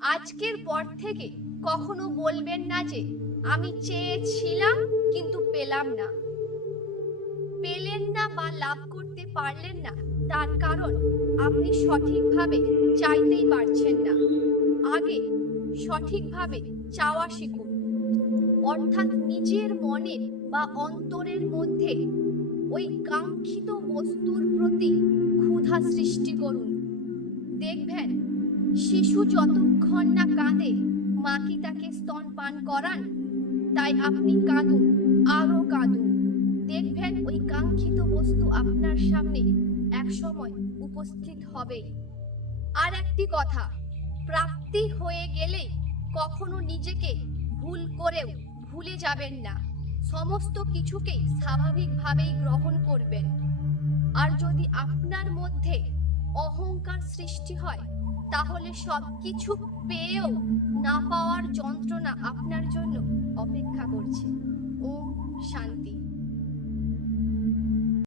আজকের পর থেকে কখনো বলবেন না যে আমি চেয়েছিলাম কিন্তু পেলাম না। পেলেন না বা লাভ করতে পারলেন না, তার কারণ আপনি সঠিকভাবে চাইতেই পারছেন না। আগে সঠিকভাবে চাওয়া শিখুন, অর্থাৎ নিজের মনের বা অন্তরের মধ্যে ওই কাঙ্ক্ষিত বস্তুর প্রতি ক্ষুধা সৃষ্টি করুন। দেখবেন শিশু যতক্ষণ না কাঁদে, মা কি তাকে স্তনপান করান? তাই আপনি কাঁদুন, আরো কাঁদুন। দেখবেন ওই কাঙ্ক্ষিত বস্তু আপনার সামনে একসময় উপস্থিত হবেই। আর একটি কথা, প্রাপ্তি হয়ে গেলেই কখনো নিজেকে ভুল করেও ভুলে যাবেন না। সমস্ত কিছুকেই স্বাভাবিকভাবেই গ্রহণ করবেন। আর যদি আপনার মধ্যে অহংকার সৃষ্টি হয়, তাহলে সবকিছু পেয়েও না পাওয়ার যন্ত্রণা আপনার জন্য